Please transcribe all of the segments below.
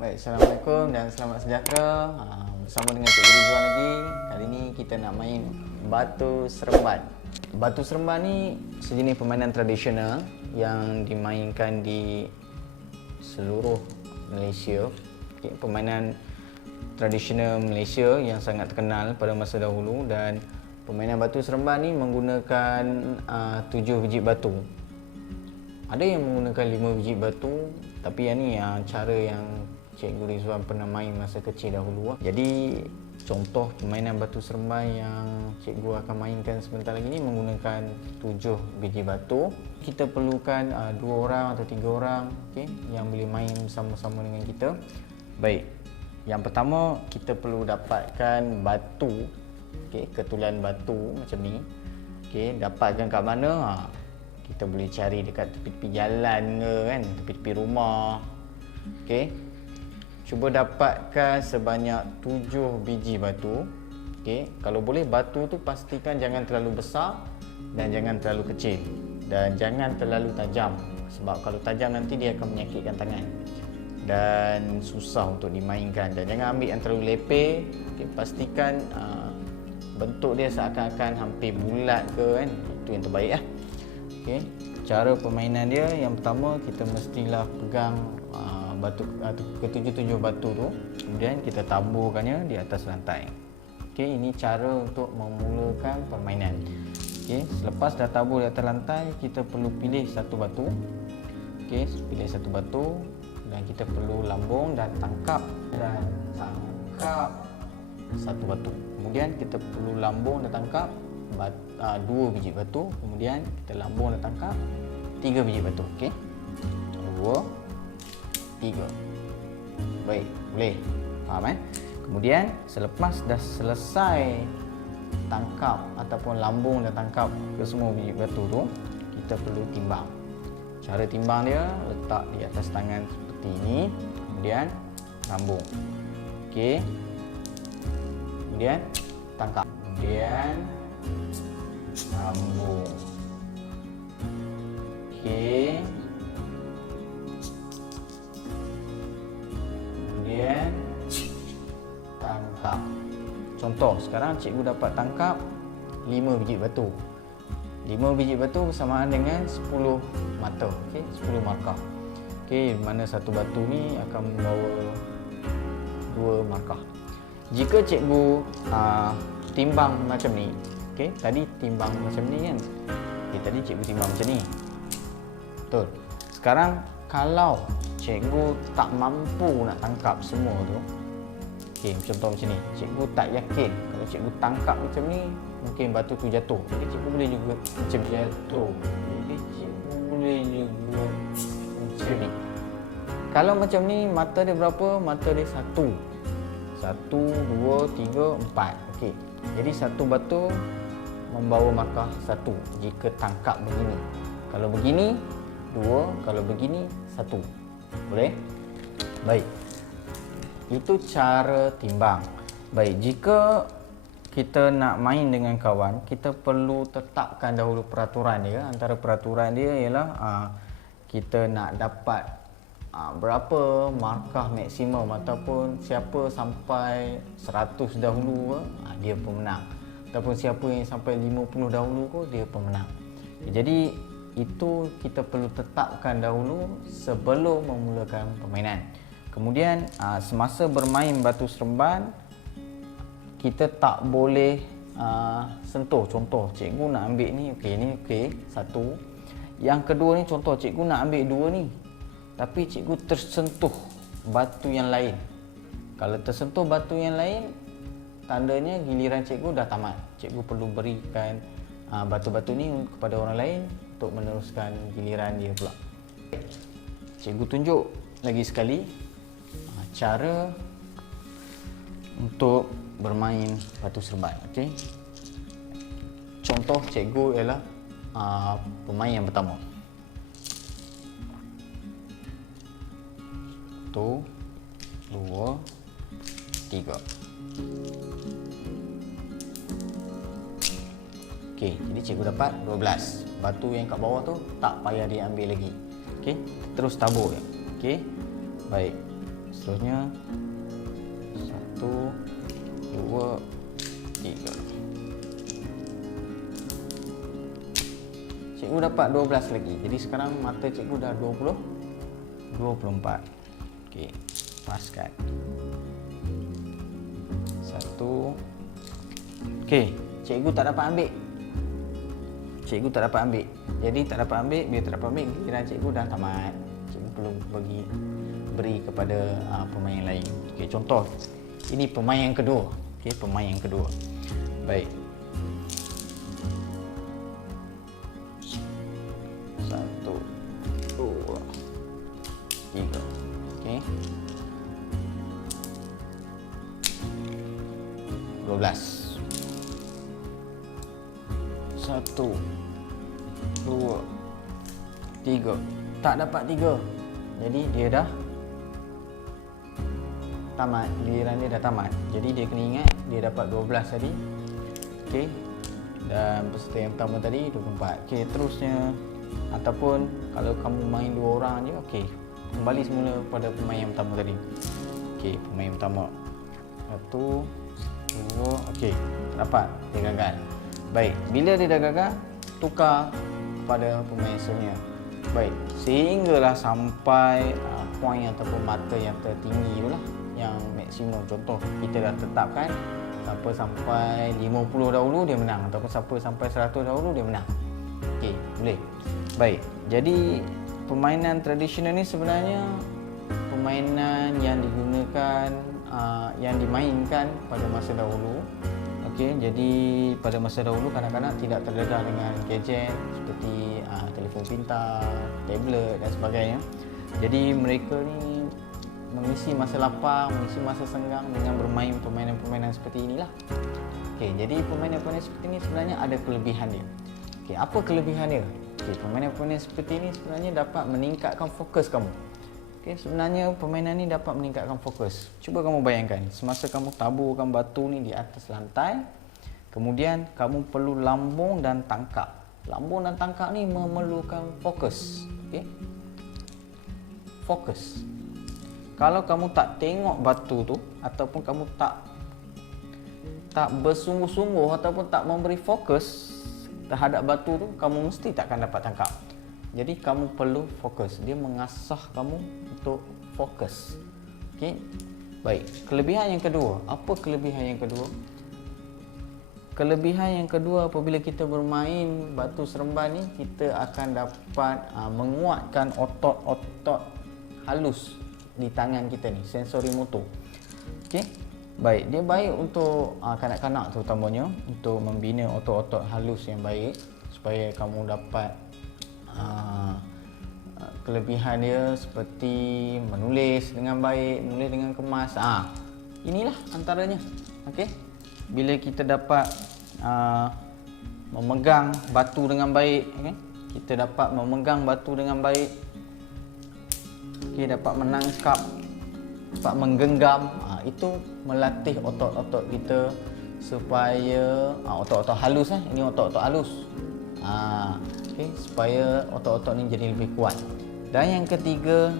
Baik, Assalamualaikum dan selamat sejahtera. Bersama dengan Cikgu Rizwan lagi. Kali ni kita nak main batu seremban. Batu seremban ni sejenis permainan tradisional yang dimainkan di seluruh Malaysia. Okay, permainan tradisional Malaysia yang sangat terkenal pada masa dahulu, dan permainan batu seremban ni menggunakan 7 biji batu. Ada yang menggunakan 5 biji batu, tapi yang ni cara yang Cikgu Rizwan pernah main masa kecil dahulu. Jadi contoh permainan batu seremban yang cikgu akan mainkan sebentar lagi ni menggunakan 7 biji batu. Kita perlukan 2 orang atau 3 orang, okay, yang boleh main bersama-sama dengan kita. Baik, yang pertama kita perlu dapatkan batu, okay, ketulan batu macam ni. Okay, dapatkan kat mana? Kita boleh cari dekat tepi-tepi jalan ke kan, tepi-tepi rumah. Okay, cuba dapatkan sebanyak 7 biji batu. Okay, kalau boleh batu tu pastikan jangan terlalu besar dan jangan terlalu kecil, dan jangan terlalu tajam, sebab kalau tajam nanti dia akan menyakitkan tangan dan susah untuk dimainkan. Dan jangan ambil yang terlalu lepeh. Okay, pastikan bentuk dia seakan-akan hampir bulat ke kan, itu yang terbaik lah. Okay, cara permainan dia yang pertama, kita mestilah pegang batu ketujuh-tujuh batu tu, kemudian kita taburkannya di atas lantai. Okey, ini cara untuk memulakan permainan. Okey, selepas dah tabur di atas lantai, kita perlu pilih satu batu. Okey, pilih satu batu dan kita perlu lambung dan tangkap satu batu. Kemudian kita perlu lambung dan tangkap 2 biji batu. Kemudian kita lambung dan tangkap 3 biji batu. Okey, 2 3. Baik, boleh faham Kemudian selepas dah selesai tangkap ataupun lambung dan tangkap ke semua biji batu tu, kita perlu timbang. Cara timbang dia, letak di atas tangan seperti ini, kemudian lambung. Okey, kemudian tangkap, kemudian lambung. Okey, kemudian tangkap. Contoh, sekarang cikgu dapat tangkap 5 biji batu. 5 biji batu bersamaan dengan 10 mata. Okey, 10 markah. Okey, mana satu batu ni akan membawa 2 markah. Jika cikgu timbang macam ni, okey, tadi timbang macam ni kan. Okey, tadi cikgu timbang macam ni. Betul. Sekarang kalau cikgu tak mampu nak tangkap semua tu, okey, contoh macam ni, cikgu tak yakin kalau cikgu tangkap macam ni mungkin batu tu jatuh. Jadi cikgu boleh juga macam jatuh. Jadi cikgu boleh juga macam ni. Kalau macam ni, mata dia berapa? Mata dia 1. 1, 2, 3, 4. Okey, jadi satu batu membawa markah 1 jika tangkap begini. Kalau begini 2, kalau begini 1. Boleh? Baik. Itu cara timbang. Baik, jika kita nak main dengan kawan, kita perlu tetapkan dahulu peraturan dia. Antara peraturan dia ialah kita nak dapat berapa markah maksimum, ataupun siapa sampai 100 dahulu dia pemenang, ataupun siapa yang sampai 50 dahulu dia pemenang. Jadi itu kita perlu tetapkan dahulu sebelum memulakan permainan. Kemudian semasa bermain batu seremban, kita tak boleh sentuh. Contoh, cikgu nak ambil ni, okey, ni okey, 1. Yang kedua ni, contoh cikgu nak ambil 2 ni, tapi cikgu tersentuh batu yang lain. Kalau tersentuh batu yang lain, tandanya giliran cikgu dah tamat. Cikgu perlu berikan batu-batu ni kepada orang lain untuk meneruskan giliran dia pula. Cikgu tunjuk lagi sekali cara untuk bermain batu seremban. Okey, contoh cikgu ialah pemain yang pertama. 1, 2, 3. Okey, jadi cikgu dapat 12. Batu yang kat bawah tu tak payah dia ambil lagi. Okey, terus tabur. Okey, baik. Seterusnya 1, 2, 3. Cikgu dapat 12 lagi. Jadi sekarang mata cikgu dah 24. Okey, paskan. 1. Okey, cikgu tak dapat ambil. Jadi tak dapat ambil, bila tak dapat ambil, kira cikgu dah tamat. Cikgu perlu beri kepada pemain lain. Okey, contoh. Ini pemain yang kedua. Okey, pemain yang kedua. Baik. 1, 2, 3. Okey. 12. 1, 2, 3. Tak dapat 3. Jadi dia dah tamat. Giliran dia dah tamat. Jadi dia kena ingat dia dapat 12 tadi. Okey. Dan peserta yang pertama tadi 24. Okey, terusnya ataupun kalau kamu main 2 orang je, okey, kembali semula pada pemain yang pertama tadi. Okey, pemain yang pertama. 1, 2, okey, dapat, dia gagal. Baik, bila dia dah gagal, tukar kepada pemain seterusnya. Baik, sehinggalah sampai poin ataupun mata yang tertinggi itulah, yang maksimum. Contoh, kita dah tetapkan siapa sampai 50 dahulu dia menang, ataupun siapa sampai 100 dahulu dia menang. Okey, boleh. Baik, jadi permainan tradisional ni sebenarnya permainan yang digunakan, yang dimainkan pada masa dahulu. Okey, jadi pada masa dahulu kanak-kanak tidak terdedah dengan gadget seperti telefon pintar, tablet dan sebagainya. Jadi mereka ni mengisi masa lapang, mengisi masa senggang dengan bermain permainan-permainan seperti inilah. Okey, jadi permainan-permainan seperti ini sebenarnya ada kelebihan dia. Okey, apa kelebihan dia? Okey, permainan-permainan seperti ini sebenarnya dapat meningkatkan fokus kamu. Okey, sebenarnya permainan ni dapat meningkatkan fokus. Cuba kamu bayangkan, semasa kamu taburkan batu ni di atas lantai, kemudian kamu perlu lambung dan tangkap. Lambung dan tangkap ni memerlukan fokus. Okey. Fokus. Kalau kamu tak tengok batu tu ataupun kamu tak bersungguh-sungguh ataupun tak memberi fokus terhadap batu tu, kamu mesti tak akan dapat tangkap. Jadi kamu perlu fokus. Dia mengasah kamu untuk fokus. Okey. Baik, kelebihan yang kedua. Apa kelebihan yang kedua? Kelebihan yang kedua, apabila kita bermain batu seremban ni, kita akan dapat menguatkan otot-otot halus di tangan kita ni, sensori motor. Okey. Baik, dia baik untuk kanak-kanak terutamanya, untuk membina otot-otot halus yang baik supaya kamu dapat kelebihan dia seperti menulis dengan baik, menulis dengan kemas. Inilah antaranya. Okey. Bila kita dapat memegang batu dengan baik, okay? Kita dapat memegang batu dengan baik. Okey, dapat menangkap, dapat menggenggam, itu melatih otot-otot kita supaya otot-otot halus ini otot-otot halus. Okey, supaya otot-otot ni jadi lebih kuat. Dan yang ketiga,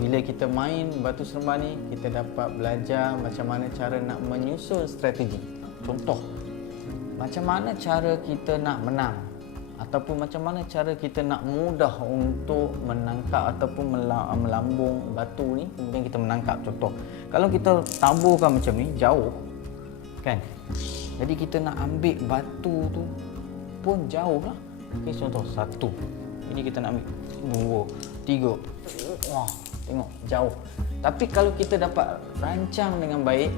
bila kita main batu seremban ni, kita dapat belajar macam mana cara nak menyusun strategi. Contoh, macam mana cara kita nak menang, ataupun macam mana cara kita nak mudah untuk menangkap ataupun melambung batu ni, kemudian kita menangkap. Contoh, kalau kita taburkan macam ni jauh kan, jadi kita nak ambil batu tu pun jauh lah. Okay, contoh 1, ini kita nak ambil 2, 3. Wah, tengok jauh. Tapi kalau kita dapat rancang dengan baik,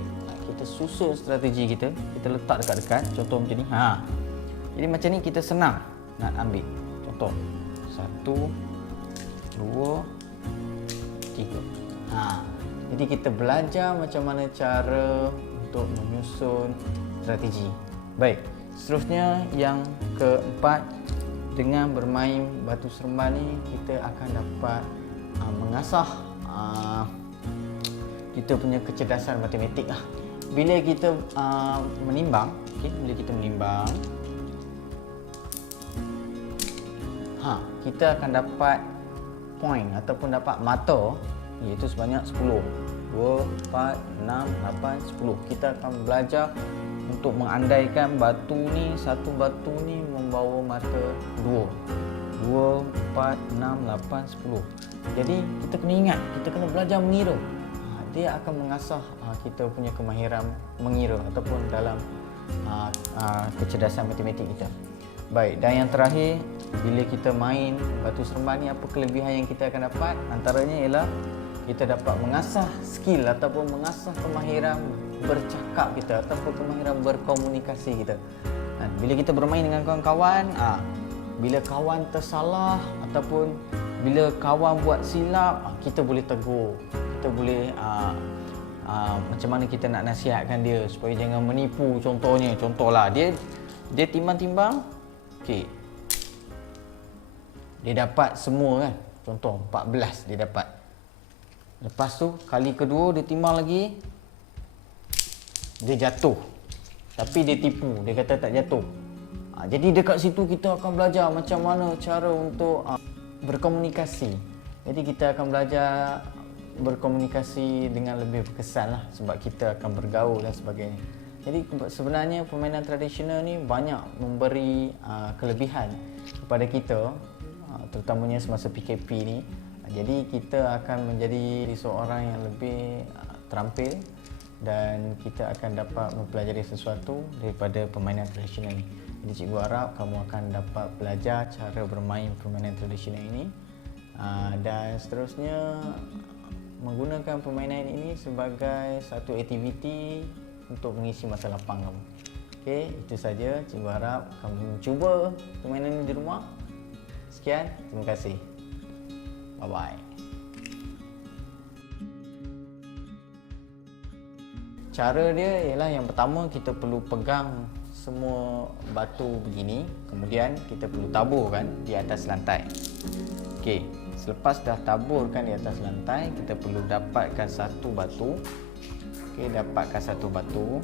kita susun strategi kita, kita letak dekat-dekat. Contoh macam ni. Jadi macam ni kita senang nak ambil. Contoh 1, 2, 3. Jadi kita belajar macam mana cara untuk menyusun strategi. Baik, seterusnya yang keempat, dengan bermain batu seremban ni kita akan dapat mengasah kita punya kecerdasan matematik lah. Bila kita menimbang, bila kita menimbang, kita akan dapat poin ataupun dapat mata, iaitu sebanyak 10. 2, 4, 6, 8, 10. Kita akan belajar untuk mengandaikan batu ni, satu batu ni membawa mata 2. 2, 4, 6, 8, 10. Jadi kita kena ingat, kita kena belajar mengira. Dia akan mengasah kita punya kemahiran mengira ataupun dalam kecerdasan matematik kita. Baik, dan yang terakhir, bila kita main batu seremban ni, apa kelebihan yang kita akan dapat? Antaranya ialah kita dapat mengasah skill ataupun mengasah kemahiran bercakap kita ataupun kemahiran berkomunikasi kita. Bila kita bermain dengan kawan-kawan, bila kawan tersalah ataupun bila kawan buat silap, kita boleh tegur. Kita boleh macam mana kita nak nasihatkan dia supaya jangan menipu. Contohlah dia timbang-timbang, okey, dia dapat semua kan, contoh 14 dia dapat. Lepas tu kali kedua dia timbang lagi, dia jatuh, tapi dia tipu, dia kata tak jatuh. Jadi dekat situ kita akan belajar macam mana cara untuk berkomunikasi. Jadi kita akan belajar berkomunikasi dengan lebih berkesan lah, sebab kita akan bergaul dan sebagainya. Jadi sebenarnya permainan tradisional ni banyak memberi kelebihan kepada kita, terutamanya semasa PKP ni. Jadi kita akan menjadi seorang yang lebih terampil dan kita akan dapat mempelajari sesuatu daripada permainan tradisional ni. Jadi cikgu harap kamu akan dapat belajar cara bermain permainan tradisional ini dan seterusnya menggunakan permainan ini sebagai satu aktiviti untuk mengisi masa lapang kamu. Okey, itu saja. Cikgu harap kamu cuba permainan ini di rumah. Sekian, terima kasih. Bye-bye. Cara dia ialah yang pertama kita perlu pegang semua batu begini, kemudian kita perlu taburkan di atas lantai. Okey, selepas dah taburkan di atas lantai, kita perlu dapatkan satu batu. Okey, dapatkan satu batu.